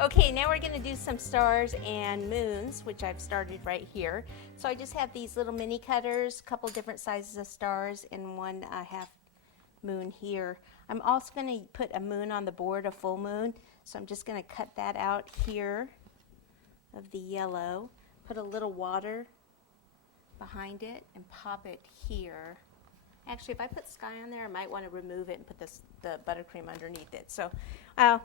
Okay, now we're going to do some stars and moons, which I've started right here. So I just have these little mini cutters, a couple different sizes of stars, and one half moon here. I'm also going to put a moon on the board, a full moon. So I'm just going to cut that out here of the yellow, put a little water behind it, and pop it here. Actually, if I put sky on there, I might want to remove it and put the buttercream underneath it. So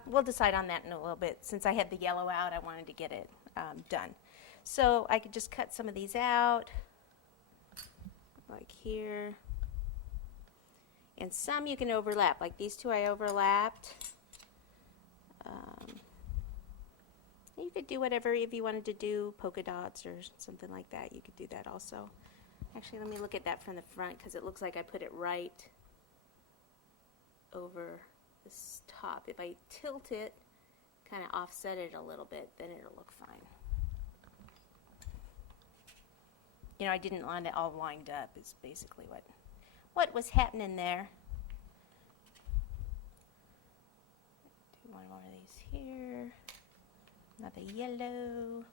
we'll decide on that in a little bit. Since I had the yellow out, I wanted to get it done. So I could just cut some of these out, like here. And some you can overlap, like these two I overlapped. You could do whatever, if you wanted to do polka dots or something like that, you could do that also. Actually, let me look at that from the front because it looks like I put it right over this top. If I tilt it, kind of offset it a little bit, then it'll look fine. You know, I didn't want it all lined up is basically what was happening there. Do one more of these here. Another yellow.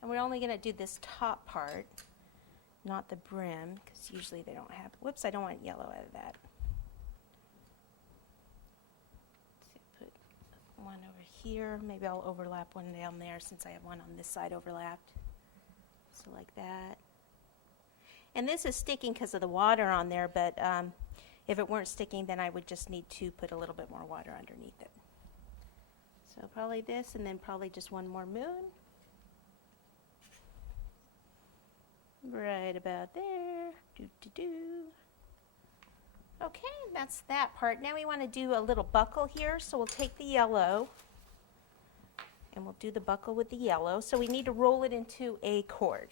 And we're only going to do this top part, not the brim, because usually they don't have, whoops, I don't want yellow out of that. Let's see, put one over here. Maybe I'll overlap one down there since I have one on this side overlapped. So like that. And this is sticking because of the water on there, but if it weren't sticking, then I would just need to put a little bit more water underneath it. So probably this, and then probably just one more moon. Right about there. Okay, that's that part. Now we want to do a little buckle here, so we'll take the yellow and we'll do the buckle with the yellow. So we need to roll it into a cord.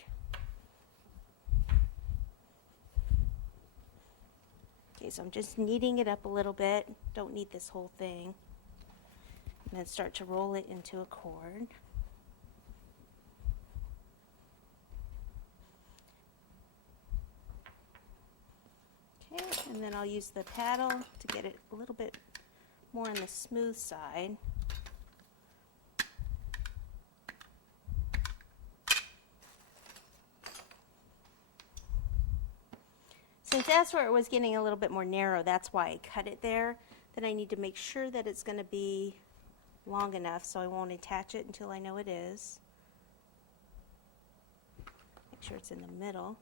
Okay, so I'm just kneading it up a little bit. Don't knead this whole thing. And then start to roll it into a cord. Okay, and then I'll use the paddle to get it a little bit more on the smooth side. Since that's where it was getting a little bit more narrow, that's why I cut it there. Then I need to make sure that it's going to be long enough so I won't attach it until I know it is. Make sure it's in the middle.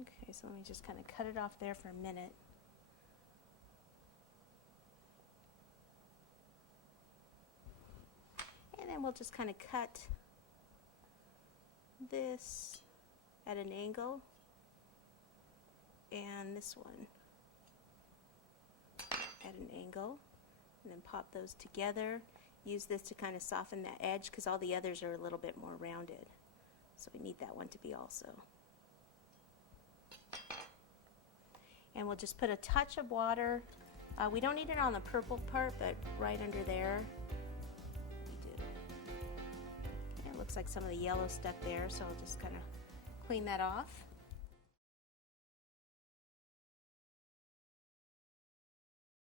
Okay, so let me just kind of cut it off there for a minute. And then we'll just kind of cut this at an angle and this one at an angle, and then pop those together. Use this to kind of soften that edge because all the others are a little bit more rounded. So we need that one to be also. And we'll just put a touch of water. We don't need it on the purple part, but right under there. Looks like some of the yellow stuck there, so I'll just kind of clean that off.